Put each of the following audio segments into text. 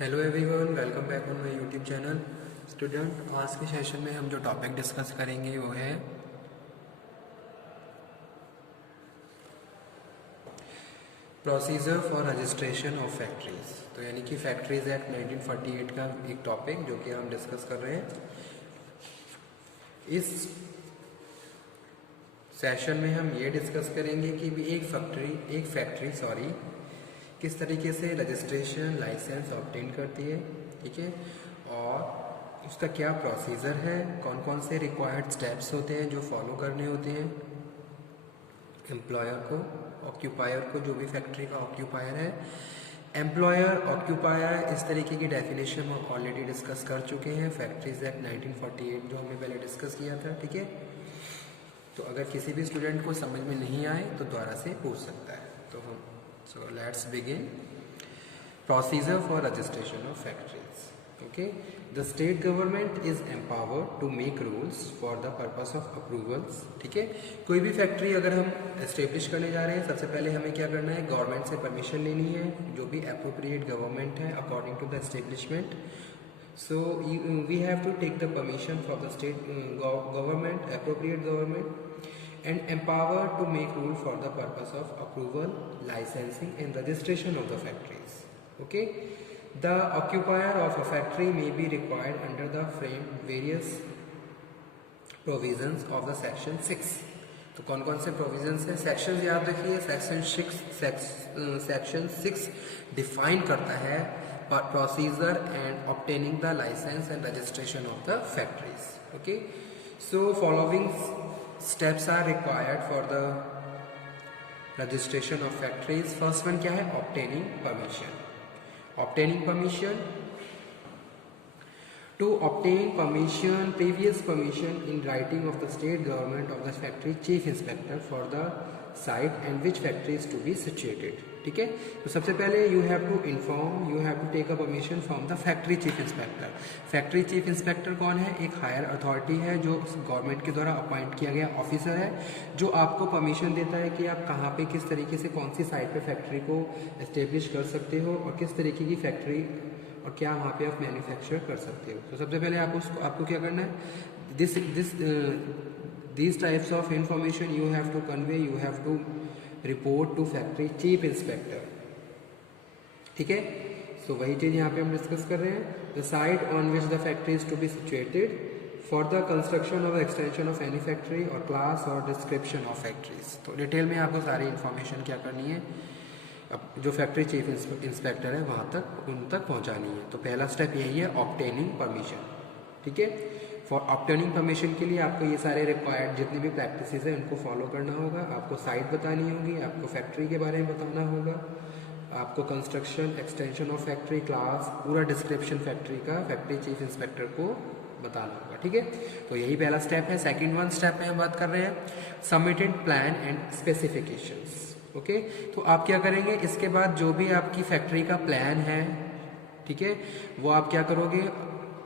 Hello everyone, welcome back on my YouTube channel. Student, आज के session में हम जो टॉपिक डिस्कस करेंगे वो है procedure for registration of factories. तो यानी कि फैक्ट्रीज एक्ट 1948 का एक टॉपिक जो कि हम डिस्कस कर रहे हैं। इस सेशन में हम ये डिस्कस करेंगे कि भी एक फैक्ट्री किस तरीके से रजिस्ट्रेशन लाइसेंस ऑब्टेन करती है, ठीक है, और उसका क्या प्रोसीजर है, कौन कौन से रिक्वायर्ड स्टेप्स होते हैं जो फॉलो करने होते हैं एम्प्लॉयर को, ऑक्यूपायर को, जो भी फैक्ट्री का ऑक्यूपायर है। एम्प्लॉयर, ऑक्यूपायर, इस तरीके की डेफिनेशन हम ऑलरेडी डिस्कस कर चुके हैं फैक्ट्रीज एक्ट 1948 जो हमने पहले डिस्कस किया था, ठीक है। तो अगर किसी भी स्टूडेंट को समझ में नहीं आए तो दोबारा से पूछ सकता है। तो हम let's begin. Procedure for registration of factories. Okay, the state government is empowered to make rules for the purpose of approvals. ठीक है, कोई भी फैक्ट्री अगर हम एस्टेब्लिश करने जा रहे हैं, सबसे पहले हमें क्या करना है, गवर्नमेंट से परमिशन लेनी है, जो भी अप्रोप्रिएट गवर्नमेंट है according to the establishment. So we have to take the permission from the state government, appropriate government, and empowered to make rule for the purpose of approval, licensing and registration of the factories. Okay, the occupier of a factory may be required under the frame various provisions of the section 6. तो कौन कौन से provisions हैं, section याद रखिए। Section 6 define करता है procedure and obtaining the licence and registration of the factories. Okay, so following steps are required for the registration of factories. First one क्या है, obtaining permission. Obtaining permission, to obtain permission, previous permission in writing of the state government of the factory chief inspector for the site and which factory is to be situated. ठीक है, तो सबसे पहले you have to take a permission from the factory chief inspector. Factory chief inspector कौन है, एक higher authority है जो गवर्नमेंट के द्वारा अपॉइंट किया गया ऑफिसर है, जो आपको परमिशन देता है कि आप कहाँ पे, किस तरीके से, कौन सी साइट पे फैक्ट्री को एस्टेब्लिश कर सकते हो और किस तरीके की फैक्ट्री और क्या वहाँ पे आप मैन्युफैक्चर कर सकते हो। तो सबसे पहले आपको क्या करना है, these types of information you have to convey, you have to report to factory chief inspector। ठीक है, सो वही चीज यहाँ पे हम डिस्कस कर रहे हैं। the site on which the factory is to be situated for the construction or extension of any factory or class or description of factories। तो डिटेल में आपको सारी इन्फॉर्मेशन क्या करनी है, अब जो फैक्ट्री चीफ इंस्पेक्टर है वहाँ तक, उन तक पहुँचानी है। तो पहला स्टेप यही है, ऑब्टेनिंग परमिशन। ठीक है, फॉर ऑब्टेनिंग परमिशन के लिए आपको ये सारे रिक्वायर्ड जितनी भी प्रैक्टिसेस हैं उनको फॉलो करना होगा। आपको साइट बतानी होगी, आपको फैक्ट्री के बारे में बताना होगा, आपको construction, extension of factory, class, पूरा डिस्क्रिप्शन फैक्ट्री का फैक्ट्री चीफ इंस्पेक्टर को बताना होगा। ठीक है, तो यही पहला स्टेप है। सेकंड स्टेप में हम बात कर रहे हैं submitted plan and specifications. Okay, तो आप क्या करेंगे, इसके बाद जो भी आपकी फैक्ट्री का प्लान है, ठीक है, वो आप क्या करोगे,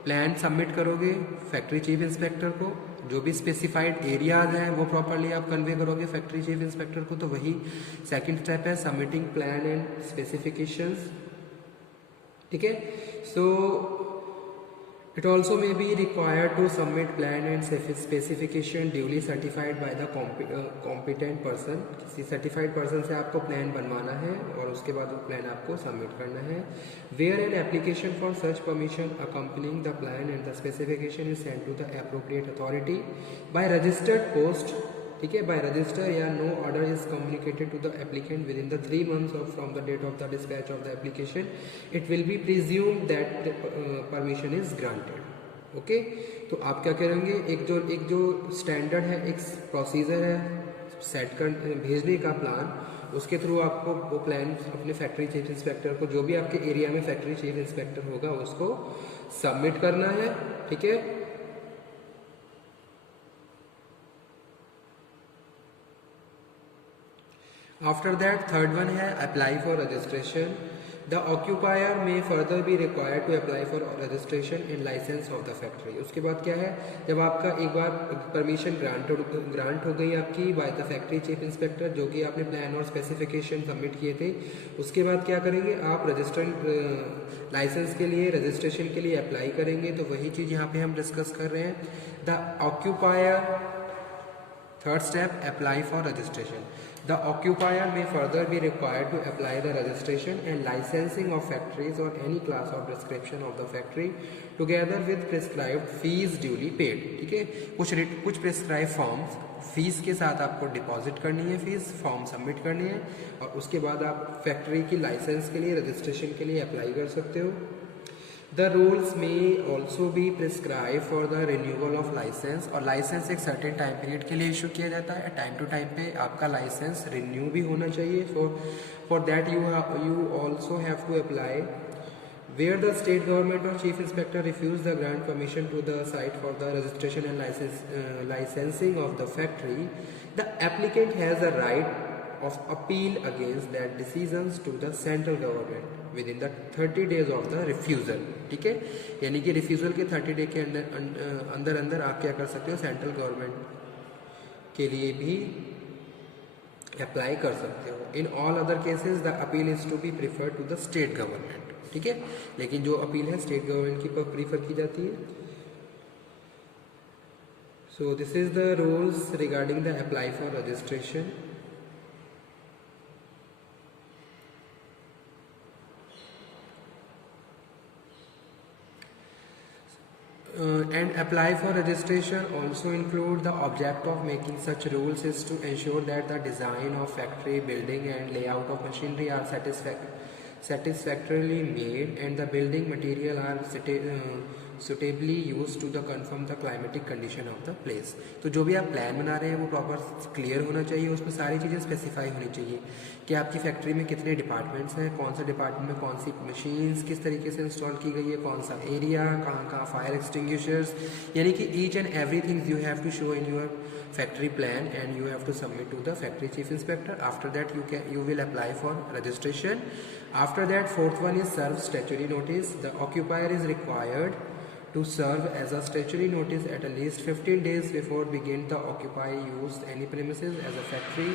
प्लान सबमिट करोगे फैक्ट्री चीफ इंस्पेक्टर को। जो भी स्पेसिफाइड एरियाज हैं वो प्रॉपरली आप कन्वे करोगे फैक्ट्री चीफ इंस्पेक्टर को। तो वही सेकंड स्टेप है, सबमिटिंग प्लान एंड स्पेसिफिकेशंस। ठीक है, सो it also may be required to submit plan and specification duly certified by the competent person। किसी certified person से आपको plan बनवाना है और उसके बाद वो plan आपको submit करना है। Where an application for such permission accompanying the plan and the specification is sent to the appropriate authority by registered post, ठीक है, by register या no order is communicated to the applicant within the 3 months of from the date of the dispatch of the application, it will be presumed that the permission is granted। Okay, तो आप क्या करेंगे, एक जो standard है, एक procedure है set कर भेजने का प्लान, उसके थ्रू आपको वो प्लान अपने फैक्ट्री चीफ इंस्पेक्टर को, जो भी आपके एरिया में फैक्ट्री चीफ इंस्पेक्टर होगा, उसको सबमिट करना है। ठीक है, आफ्टर दैट थर्ड वन है apply for registration. The occupier में further be required to apply for registration and licence of the factory. उसके बाद क्या है, जब आपका एक बार परमिशन ग्रांट हो गई आपकी by the factory chief inspector, जो कि आपने प्लान और स्पेसिफिकेशन सबमिट किए थे, उसके बाद क्या करेंगे आप रजिस्टर्ड लाइसेंस के लिए, रजिस्ट्रेशन के लिए अप्लाई करेंगे। तो वही चीज़ यहाँ पे हम डिस्कस कर रहे हैं। The occupier, third step, apply for registration. The occupier may further be required to apply the registration and licensing of factories or any class or description of the factory together with prescribed fees duly paid। ठीक है, कुछ prescribed forms fees के साथ आपको deposit करनी है, fees form submit करनी है, और उसके बाद आप फैक्ट्री की लाइसेंस के लिए, रजिस्ट्रेशन के लिए अप्लाई कर सकते हो। The rules may also be prescribe for the renewal of licence, और लाइसेंस एक सर्टेन टाइम पीरियड के लिए इशू किया जाता है। टाइम टू टाइम पे आपका लाइसेंस रिन्यू भी होना चाहिए। For that you also have to apply. Where the state government और chief inspector refuse the grant permission to the site for the registration and licensing of the factory, the applicant has a right of appeal against that decisions to the central government within the 30 days of the refusal। ठीक है, यानी कि refusal के 30 day के अंदर आप क्या कर सकते हो, सेंट्रल गवर्नमेंट के लिए भी अप्लाई कर सकते हो। In all other cases the appeal is to be prefer to the state government. ठीक है, लेकिन जो अपील है स्टेट गवर्नमेंट की प्रीफर की जाती है। So this is the rules regarding the apply for registration. And apply for registration also include the object of making such rules is to ensure that the design of factory, building and layout of machinery are satisfactorily made and the building material are suitably used to the confirm the climatic condition of the place। तो जो भी आप plan बना रहे हैं वो proper clear होना चाहिए, उसमें सारी चीज़ें स्पेसिफाई होनी चाहिए कि आपकी फैक्ट्री में कितने डिपार्टमेंट्स हैं, कौन सा डिपार्टमेंट में कौन सी मशीन्स किस तरीके से इंस्टॉल की गई है, कौन सा एरिया, कहाँ कहाँ फायर एक्सटिंग्विशर्स, यानी कि each and everything you have to show in your factory plan and you have to submit to the factory chief inspector। After that you will apply for registration। After that, fourth one is serve statutory notice। The occupier is required to serve as a statutory notice at least 15 days before begin the occupy use any premises as a factory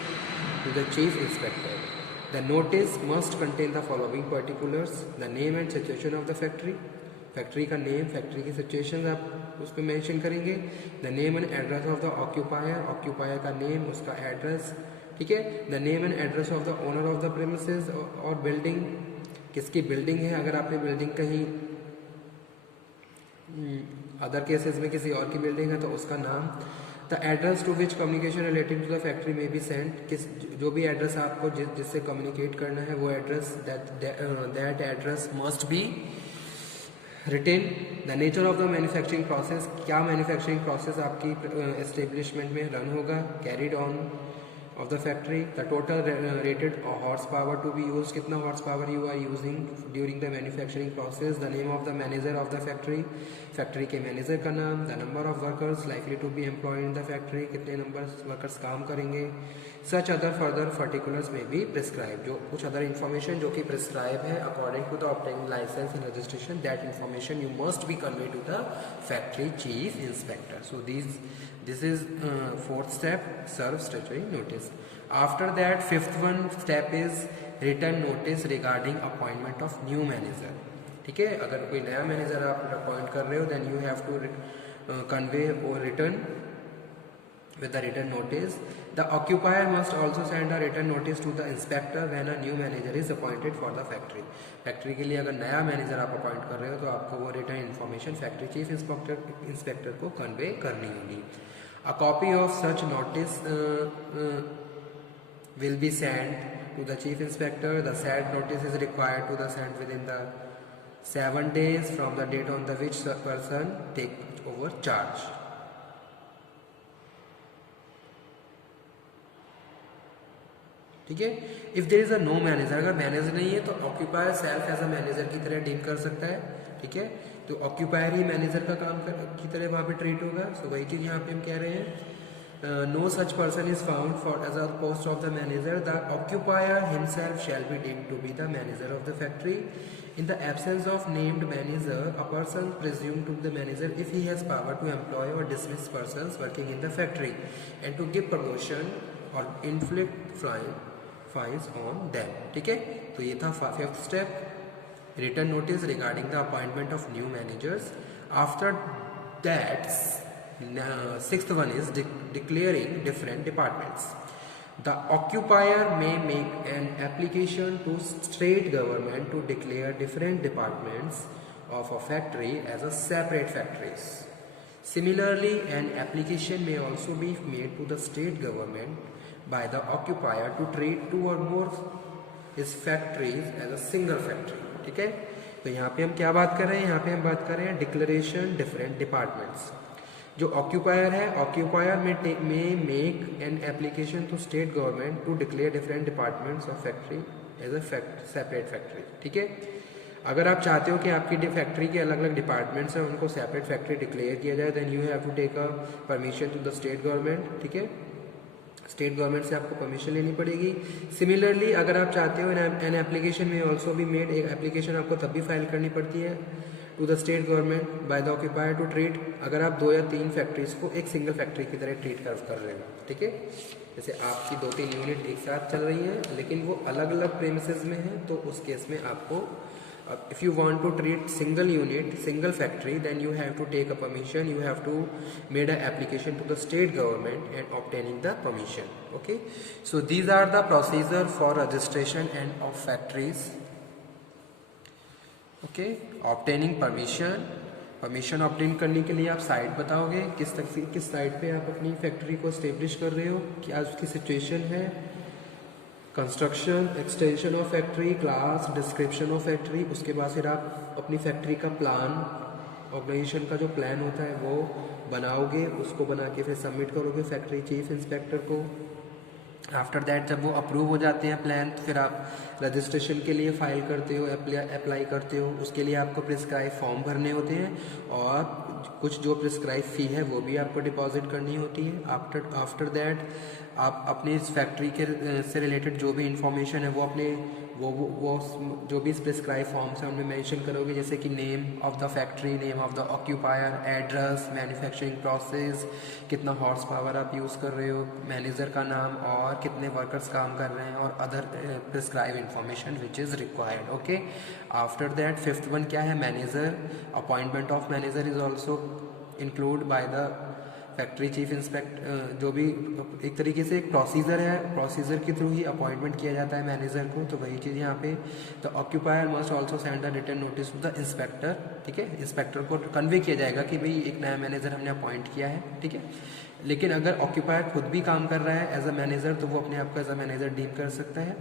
to the chief inspector। The notice must contain the following particulars: the name and situation of the factory, factory का name, factory की situation आप उस पर mention करेंगे। The name and address of the occupier, occupier का name, उसका address. ठीक है, the name and address of the owner of the premises और बिल्डिंग, किसकी बिल्डिंग है, अगर आपने बिल्डिंग कहीं अदर केसेस में किसी और की बिल्डिंग है तो उसका नाम। The address to which communication relating to the factory may be sent, किस जो भी एड्रेस आपको जिससे कम्युनिकेट करना है वो address, that address must be written. The nature of the manufacturing process, क्या मैन्युफैक्चरिंग प्रोसेस आपकी एस्टेब्लिशमेंट में रन होगा, carried on of the factory. The total rated horse power to be use, कितना horse power you are using during the manufacturing process. The name of the manager of the factory, factory के manager का नाम। The number of workers likely to be employed in the factory, कितने number workers काम करेंगे। Such other further particulars may be prescribe, जो कुछ other information जो कि प्रिस्क्राइब है according to the obtaining licence and registration, that information you must be convey to the factory chief inspector. So this is fourth step, serve statutory notice। After that, fifth one step is written notice regarding appointment of new manager। ठीक है, अगर कोई नया manager आप appoint कर रहे हो then you have to convey or return with the written notice। The occupier must also send a written notice to the inspector when a new manager is appointed for the factory। Factory के लिए अगर नया manager आप appoint कर रहे हो तो आपको वो return information factory chief inspector को कन्वे करनी होगी। A copy of such notice will be sent to the chief inspector। The said notice is required to the sent within the 7 days from the date on the which person take over charge। ठीक है, if there is a no manager, अगर manager नहीं है तो occupier self as a manager की तरह deal कर सकता है। ठीक है, तो ऑक्यूपायर ही मैनेजर का काम की तरह वहाँ पे ट्रीट होगा। सो वही चीज़ यहाँ पे हम कह रहे हैं। no such person is found for as a post of the manager, the occupier himself shall be deemed to be the manager of the factory. In the absence of named manager, a person presumed to be the manager if he has power to employ or dismiss persons working in the factory and to give promotion or inflict fines on them. ठीक है, तो ये था fifth step, return notice regarding the appointment of new managers. After that sixth one is declaring different departments. The occupier may make an application to state government to declare different departments of a factory as a separate factories. Similarly, an application may also be made to the state government by the occupier to treat two or more his factories as a single factory. ठीक है, तो यहाँ पे हम क्या बात कर रहे हैं, यहाँ पे हम बात कर रहे हैं डिक्लेरेशन डिफरेंट डिपार्टमेंट्स. जो ऑक्यूपायर है, occupier may make an application to state government to declare different departments of factory as a separate factory. ठीक है, अगर आप चाहते हो कि आपकी फैक्ट्री के अलग अलग डिपार्टमेंट्स हैं उनको सेपरेट फैक्ट्री डिक्लेयर किया जाए, then you have to take a permission to the state government. ठीक है, स्टेट गवर्नमेंट से आपको परमिशन लेनी पड़ेगी. सिमिलरली अगर आप चाहते हो एन एप्लीकेशन में ऑल्सो भी मेड, एक एप्लीकेशन आपको तब भी फाइल करनी पड़ती है to the state government by the occupier to treat, अगर आप 2 या 3 फैक्ट्रीज को एक सिंगल फैक्ट्री की तरह ट्रीट कर रहे हो. ठीक है, जैसे आपकी 2-3 यूनिट एक साथ चल रही हैं लेकिन वो अलग अलग प्रेमिसेस में हैं, तो उस केस में आपको if you want to treat single unit, single factory, then you have to take a permission, you have to made an application to the state government and obtaining the permission. Okay, so these are the procedure for registration and of factories. Okay, obtaining permission obtain करने के लिए आप site बताओगे, किस site पे आप अपनी factory को स्टेब्लिश कर रहे हो, क्या उसकी सिचुएशन है, construction, extension of factory, class, description of factory. उसके बाद फिर आप अपनी फैक्ट्री का प्लान, ऑर्गेनाइजेशन का जो प्लान होता है वो बनाओगे, उसको बना के फिर सबमिट करोगे फैक्ट्री चीफ इंस्पेक्टर को. आफ्टर दैट जब वो अप्रूव हो जाते हैं प्लान, तो फिर आप रजिस्ट्रेशन के लिए फाइल करते हो, अप्लाई करते हो. उसके लिए आपको प्रिस्क्राइब फॉर्म भरने होते हैं और कुछ जो प्रिस्क्राइब फ़ी है वो भी आपको डिपॉजिट करनी होती है. आफ्टर दैट आप अपनी इस फैक्ट्री के से रिलेटेड जो भी इंफॉर्मेशन है वो अपने वो जो भी प्रिस्क्राइब फॉर्म्स हैं उनमें मेंशन करोगे, जैसे कि name of the factory, name of the occupier, address, manufacturing process, कितना हॉर्स पावर आप यूज़ कर रहे हो, मैनेजर का नाम और कितने वर्कर्स काम कर रहे हैं, और other prescribe information which is required. Okay, after that fifth one क्या है, manager. Appointment of manager is also include by the factory chief inspector. जो भी एक तरीके से एक प्रोसीजर है, प्रोसीजर के थ्रू ही अपॉइंटमेंट किया जाता है मैनेजर को. तो वही चीज़ यहाँ पे the occupier must also send the written notice to the inspector. ठीक है, इंस्पेक्टर को कन्वे किया जाएगा कि भाई एक नया मैनेजर हमने अपॉइंट किया है. ठीक है, लेकिन अगर ऑक्यूपायर खुद भी काम कर रहा है एज अ मैनेजर तो वो अपने आप को एज अ मैनेजर डीम कर सकता है.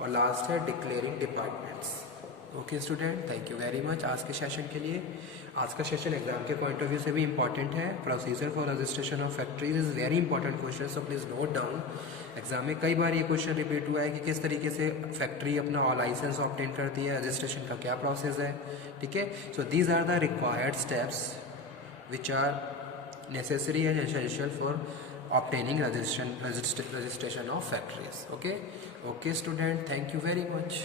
और लास्ट है declaring departments. Okay student, thank you very much आज के सेशन के लिए. आज का सेशन एग्जाम के पॉइंट ऑफ व्यू से भी इंपॉर्टेंट है. Procedure for registration of factories is very important question, so please note down. Exam में कई बार ये क्वेश्चन रिपीट हुआ है कि किस तरीके से फैक्ट्री अपना लाइसेंस ऑब्टेन करती है, रजिस्ट्रेशन का क्या प्रोसेस है. ठीक है, so these are the required steps which are necessary and essential for obtaining registration of factories. Okay, student, thank you very much.